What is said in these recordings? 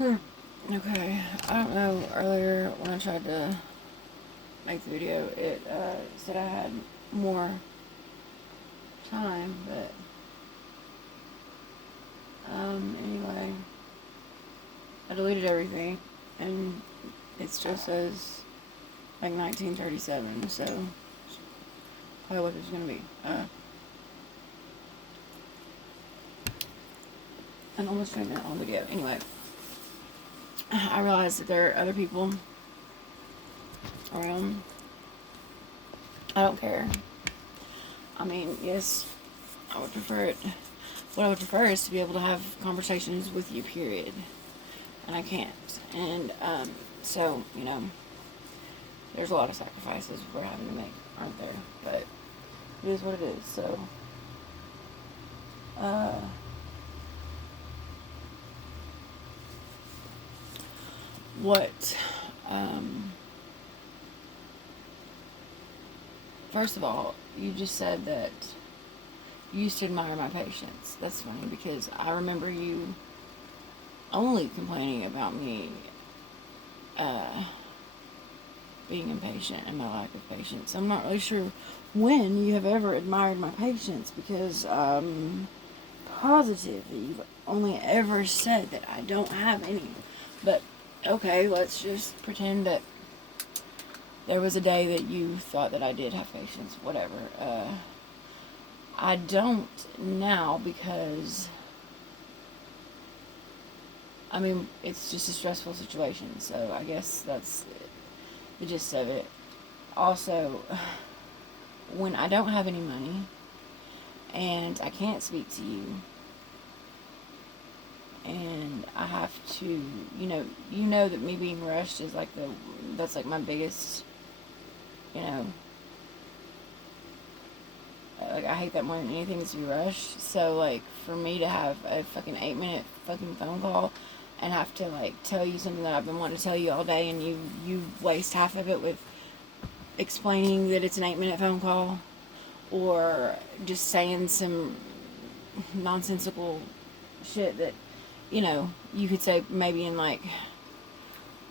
Okay, I don't know. Earlier when I tried to make the video, it said I had more time, but anyway, I deleted everything, and it still says like 1937. So probably what it's gonna be. And almost 20 minute long video. Anyway, I realized that there are other people around. I don't care. I mean, yes, I would prefer it. What I would prefer is to be able to have conversations with you, period. And I can't. And so, there's a lot of sacrifices we're having to make, aren't there? But it is what it is. So, uh, what, um, first of all, you just said that you used to admire my patience. That's funny because I remember you only complaining about me being impatient and my lack of patience. I'm not really sure when you have ever admired my patience because I'm positive that you've only ever said that I don't have any. But okay, let's just pretend that there was a day that you thought that I did have patience. Whatever. I don't now because I mean it's just a stressful situation. So I guess that's the gist of it. Also, when I don't have any money and I can't speak to you and I have to, that me being rushed is like that's like my biggest, you know, like I hate that more than anything is to be rushed. So like for me to have a fucking 8 minute fucking phone call and have to like tell you something that I've been wanting to tell you all day and you waste half of it with explaining that it's an 8 minute phone call or just saying some nonsensical shit that you could say maybe in like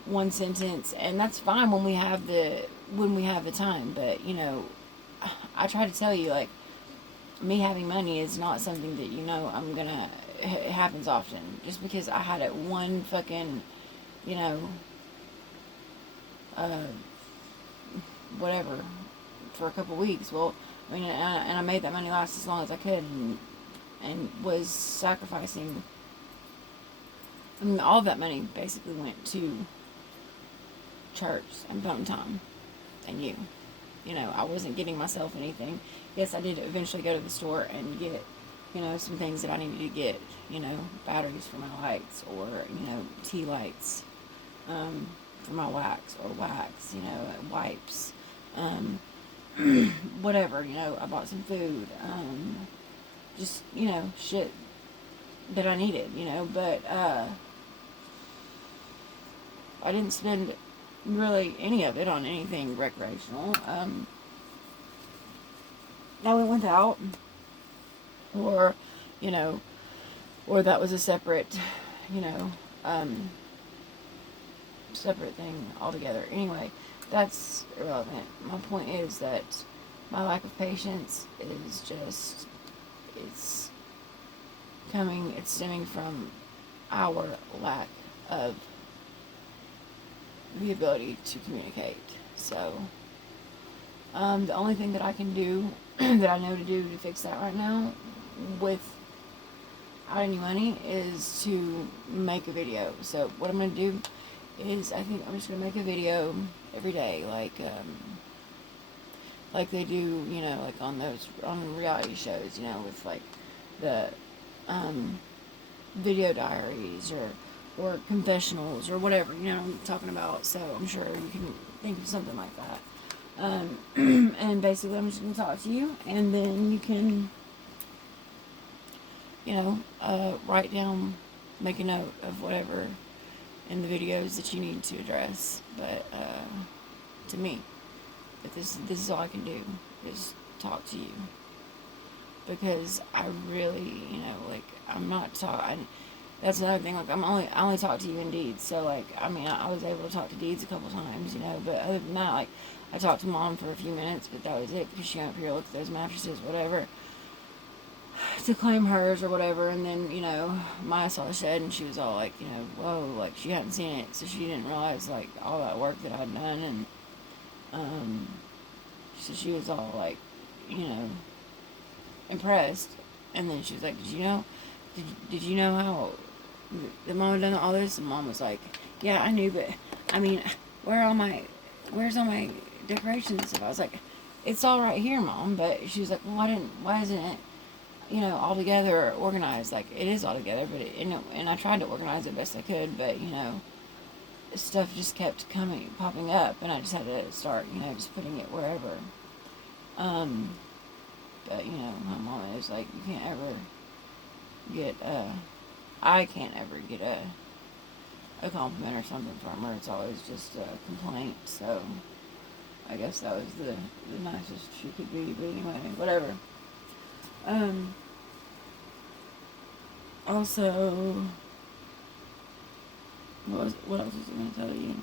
one sentence, and that's fine when we have the time. But I try to tell you like me having money is not something that I'm gonna. It happens often. Just because I had it one fucking, you know, uh, whatever, for a couple weeks. Well, I mean, and I made that money last as long as I could, and was sacrificing. I mean, all of that money basically went to church and Bone Time and you. I wasn't getting myself anything. Yes, I did eventually go to the store and get, some things that I needed to get, batteries for my lights or, tea lights for my wax or wax, wipes, um, whatever, I bought some food, just, shit that I needed, but I didn't spend really any of it on anything recreational. I went out, or, you know, or that was a separate, you know, um, separate thing altogether. Anyway, that's irrelevant. My point is that my lack of patience is just, it's it's stemming from our lack of the ability to communicate. So, the only thing that I can do, that I know to do to fix that right now, without any money, is to make a video. So what I'm gonna do is I think I'm just gonna make a video every day, like they do, like on reality shows, with like the video diaries or confessionals or whatever, what I'm talking about. So I'm sure you can think of something like that. And basically I'm just going to talk to you, and then you can, write down, make a note of whatever in the videos that you need to address. But to me, but this is all I can do is talk to you, because I really, like, I'm not talking. that's another thing. Like I only talk to you in Deeds, so like I mean I was able to talk to Deeds a couple times, you know. But other than that, like I talked to Mom for a few minutes, but that was it because she came up here, looked at those mattresses, whatever, to claim hers or whatever. And then you know Maya saw the shed and she was all like, you know, whoa, like she hadn't seen it, so she didn't realize like all that work that I'd done, and um, so she was all like, you know, impressed. And then she was like, did you know how the Mom had done all this? And Mom was like, yeah, I knew, but I mean, where's all my decorations and stuff? I was like, it's all right here, Mom. But she was like, well, why isn't it, you know, all together or organized? Like, it is all together, but and I tried to organize it best I could, but, you know, stuff just kept popping up, and I just had to start, you know, just putting it wherever. Um, but, you know, my mom is like, you can't ever get, I can't ever get a compliment or something from her. It's always just a complaint. So I guess that was the nicest she could be. But anyway, whatever. Also, what else was I going to tell you?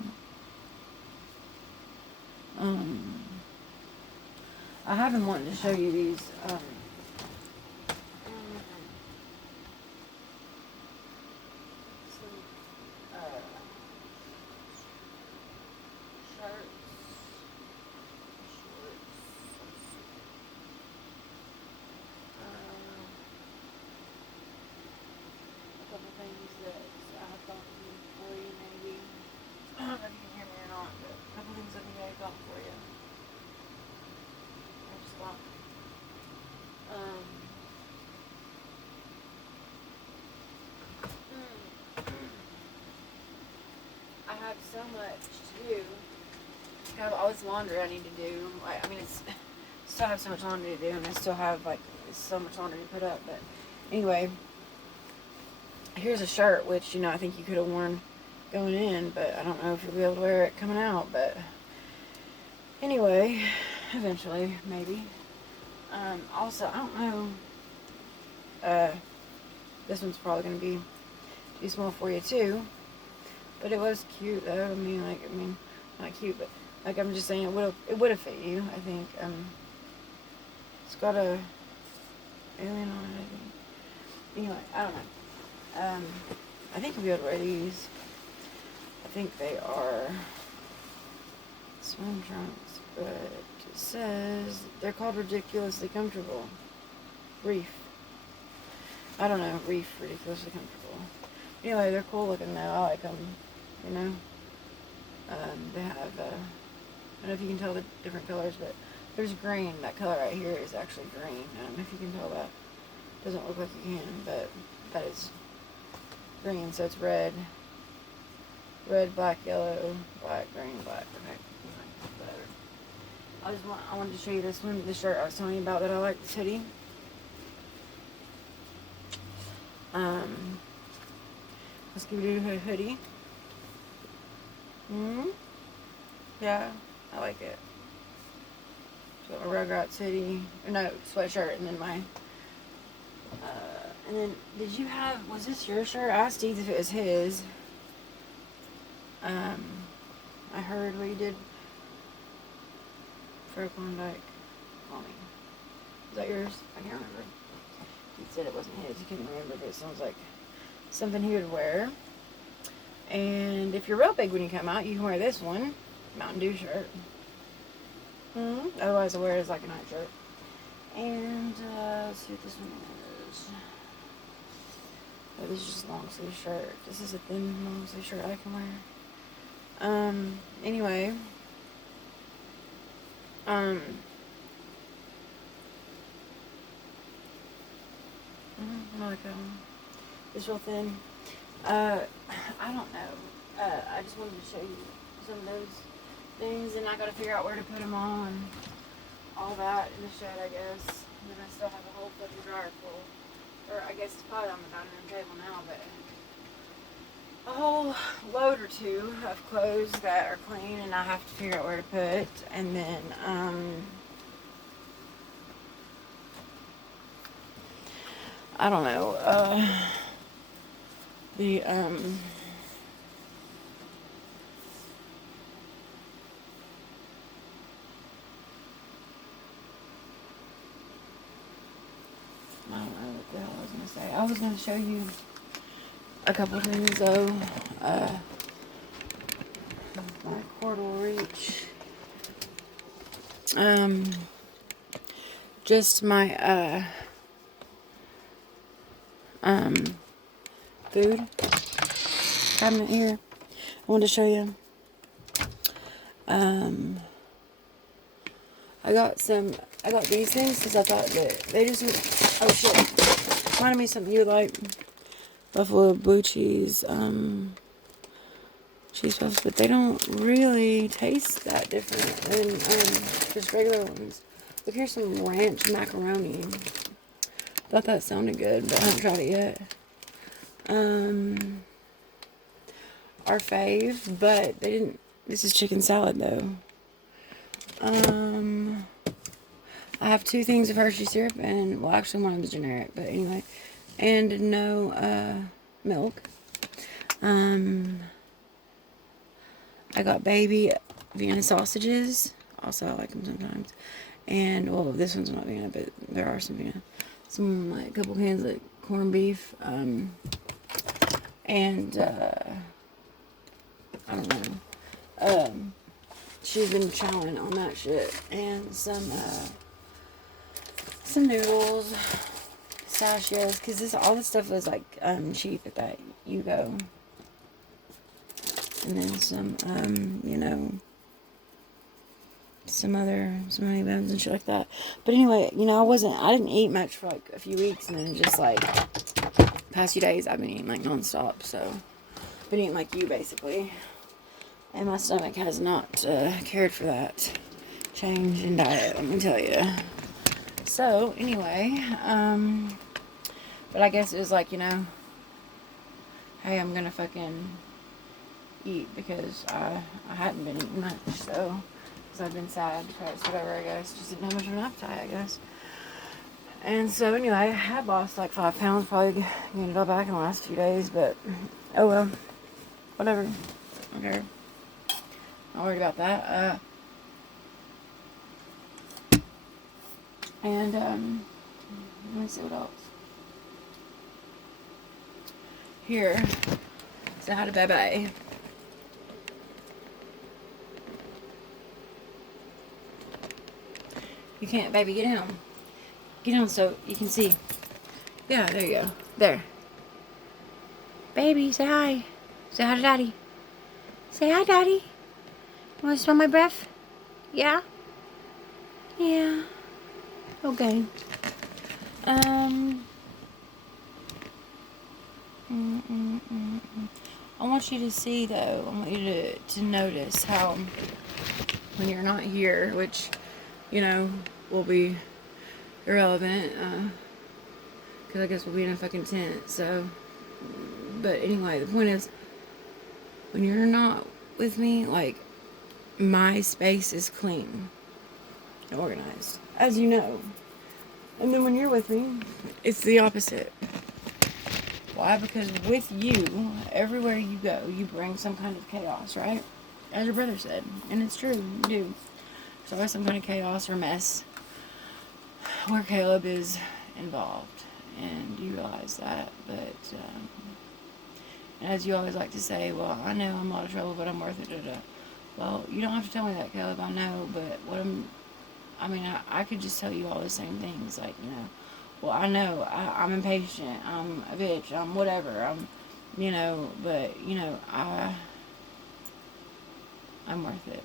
I have been wanting to show you these. I have so much to do. I have all this laundry I need to do. I mean, still have so much laundry to do, and I still have like so much laundry to put up. But anyway, here's a shirt which I think you could have worn going in, but I don't know if you'll be able to wear it coming out. But anyway, eventually maybe. Also, I don't know. This one's probably gonna be too small for you too. But it was cute though. I mean, not cute, but like I'm just saying, it would have fit you. I think. It's got a alien on it. I think. Anyway, I don't know. I think you'll be able to wear these. I think they are swim trunks, but it says they're called ridiculously comfortable. Reef. I don't know. Reef, ridiculously comfortable. Anyway, they're cool looking though. I like them. You know. They have. I don't know if you can tell the different colors, but there's green. That color right here is actually green. I don't know if you can tell that. Doesn't look like you can, but that is green. So it's red, black, yellow, black, green, black. Okay, whatever. I wanted to show you this one, the shirt I was telling you about that I like. This hoodie. Let's give you a hoodie. Yeah, I like it. So a Rugrats hoodie, or no, sweatshirt, and then and then was this your shirt? I asked Steve if it was his. I heard what you did for Klondike. Call me. Is that yours? I can't remember. He said it wasn't his. He couldn't remember, but it sounds like something he would wear. And if you're real big when you come out, you can wear this one, Mountain Dew shirt. Otherwise, I'll wear it as like a night shirt. And let's see what this one is. Oh, this is just a long sleeve shirt. This is a thin long sleeve shirt I can wear. Anyway. I like that one. It's real thin. I don't know. I just wanted to show you some of those things, and I gotta figure out where to put them all and all that in the shed, I guess. And then I still have a whole fucking dryer full. Or I guess it's probably on the dining room table now, but a whole load or two of clothes that are clean and I have to figure out where to put. And then, I don't know, The I don't know what the hell I was gonna say. I was gonna show you a couple things though. My cord will reach. Just my food cabinet here. I wanted to show you. I got these things because I thought that they just oh shit, reminded me of something you would like. Buffalo blue cheese, cheese puffs, but they don't really taste that different than just regular ones. Look, here's some ranch macaroni. Thought that sounded good, but I haven't tried it yet. Our fave, but they didn't. This is chicken salad though. I have 2 things of Hershey syrup, and well, actually one of them's generic, but anyway, and no milk. I got baby Vienna sausages. Also, I like them sometimes. And well, this one's not Vienna, but there are some Vienna. Some like a couple cans of corned beef. And I don't know. She's been chowing on that shit, and some noodles, pistachios, because all this stuff was like cheap at that Yugo, and then some some honey buns and shit like that. But anyway, I didn't eat much for like a few weeks, and then just like past few days I've been eating like non-stop, so been eating like you basically. And my stomach has not cared for that change in diet, let me tell you. So, anyway, but I guess it was like, hey, I'm gonna fucking eat because I hadn't been eating much, so, because I've been sad, whatever, I guess, just didn't have much of an appetite, I guess. And so, anyway, I had lost like 5 pounds, probably gained it all back in the last few days, but, oh well, whatever, okay. Not worried about that. And let me see what else. Here, say hi to Bebe. You can't, baby, get down. Get down so you can see. Yeah, there you go. There. Baby, say hi. Say hi to Daddy. Say hi, Daddy. You want to smell my breath? Yeah? Yeah. Okay. I want you to see, though, I want you to notice how when you're not here, which, will be irrelevant, because I guess we'll be in a fucking tent, so, but anyway, the point is, when you're not with me, like, my space is clean and organized, as you know. And then when you're with me, it's the opposite. Why? Because with you, everywhere you go, you bring some kind of chaos, right? As your brother said. And it's true, you do. There's always some kind of chaos or mess where Caleb is involved. And you realize that. But, as you always like to say, well, I know I'm a lot of trouble, but I'm worth it. Well, you don't have to tell me that, Caleb. I know, but I could just tell you all the same things. Like, well, I know I'm impatient. I'm a bitch. I'm whatever. But, I'm worth it.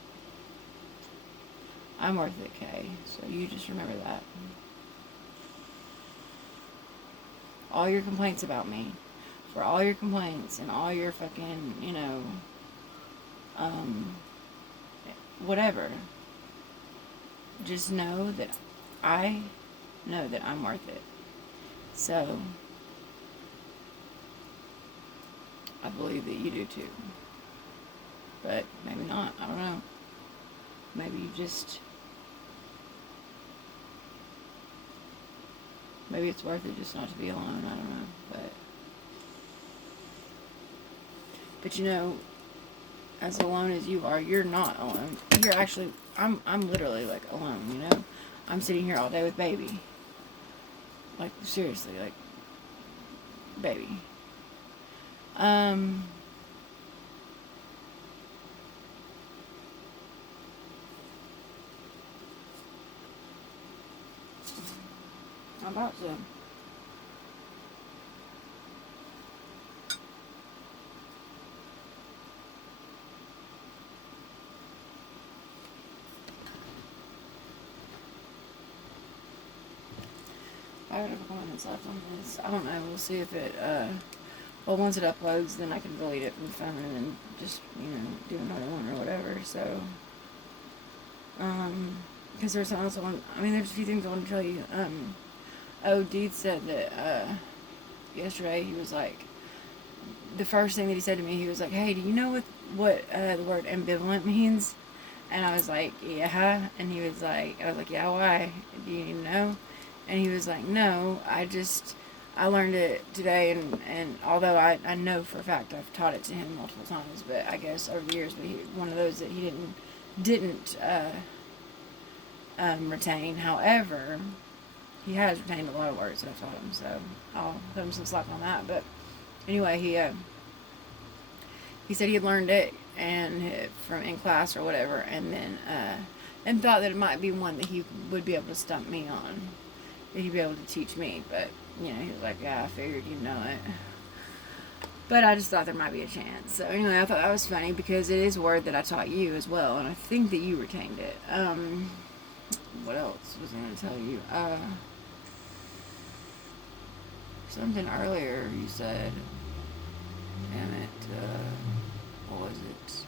I'm worth it, Kay. So you just remember that. All your complaints about me. For all your complaints and all your fucking, whatever. Just know that I know that I'm worth it. So, I believe that you do too. But maybe not. I don't know. Maybe maybe it's worth it just not to be alone. I don't know. But But you know, as alone as you are, you're not alone. You're actually, I'm literally like alone, you know? I'm sitting here all day with baby. Like, seriously, like, baby. I'm about to. I got a couple minutes left on this. I don't know. We'll see if it, well, once it uploads, then I can delete it from the phone and then just, you know, do another one or whatever. So, because there's also one, I mean, there's a few things I want to tell you. Deed said that, yesterday he was like, the first thing that he said to me, he was like, hey, do you know what the word ambivalent means? And I was like, yeah. And he was like, I was like, yeah, why? Do you need to know? And he was like, no, I learned it today, and although I know for a fact I've taught it to him multiple times, but I guess over the years, but one of those that he didn't retain. However, he has retained a lot of words that I've taught him, so I'll put him some slack on that. But anyway, he said he had learned it from in class or whatever, and then and thought that it might be one that he would be able to stump me on, that he'd be able to teach me. But you know, he was like, yeah, I figured you'd know it. But I just thought there might be a chance. So anyway, I thought that was funny because it is a word that I taught you as well, and I think that you retained it. What else was I going to tell you? Something earlier you said. Damn it. What was it?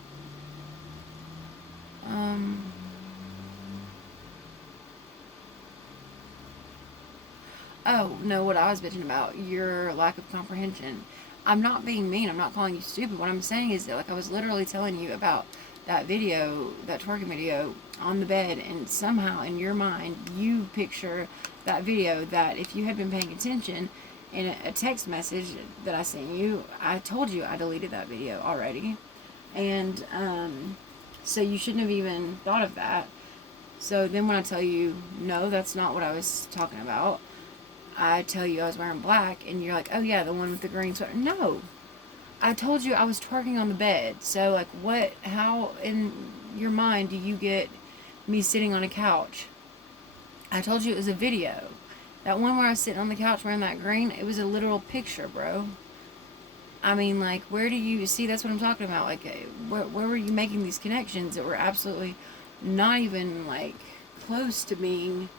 Oh, no, what I was bitching about, your lack of comprehension. I'm not being mean. I'm not calling you stupid. What I'm saying is that, like, I was literally telling you about that video, that twerking video on the bed, and somehow in your mind, you picture that video that if you had been paying attention in a text message that I sent you, I told you I deleted that video already. And, so you shouldn't have even thought of that. So then when I tell you, no, that's not what I was talking about, I tell you I was wearing black, and you're like, oh yeah, the one with the green sweater. No, I told you I was twerking on the bed. So, like, how in your mind do you get me sitting on a couch? I told you it was a video. That one where I was sitting on the couch wearing that green, it was a literal picture, bro. I mean, like, where do you see? That's what I'm talking about. Like, where were you making these connections that were absolutely not even, like, close to being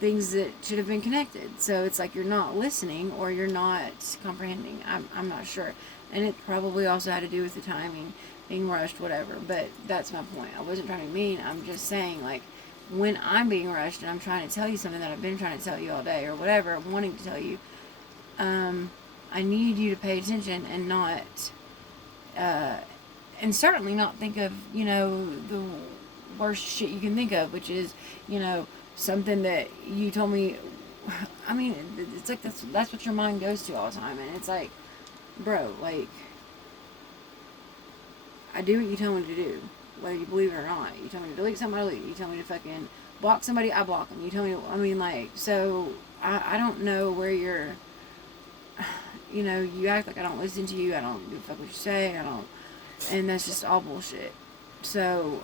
things that should have been connected? So it's like you're not listening or you're not comprehending. I'm not sure. And it probably also had to do with the timing, being rushed, whatever. But that's my point. I wasn't trying to be mean. I'm just saying, like, when I'm being rushed and I'm trying to tell you something that I've been trying to tell you all day or whatever, I'm wanting to tell you, I need you to pay attention and not, and certainly not think of, you know, the worst shit you can think of, which is, you know, something that you told me. I mean, it's like that's what your mind goes to all the time, and it's like, bro, like, I do what you tell me to do, whether you believe it or not. You tell me to delete somebody, I delete. You tell me to fucking block somebody, I block them. You tell me, I mean, like, so I don't know where you're. You know, you act like I don't listen to you. I don't give a fuck what you say. I don't, and that's just all bullshit. So,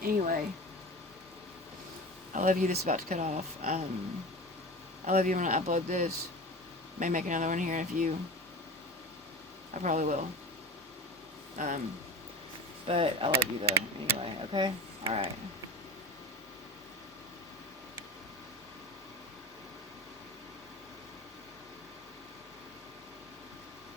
anyway. I love you. This is about to cut off. I love you. I'm going to upload this. May make another one here in a few. I probably will. But I love you though. Anyway, okay? Alright.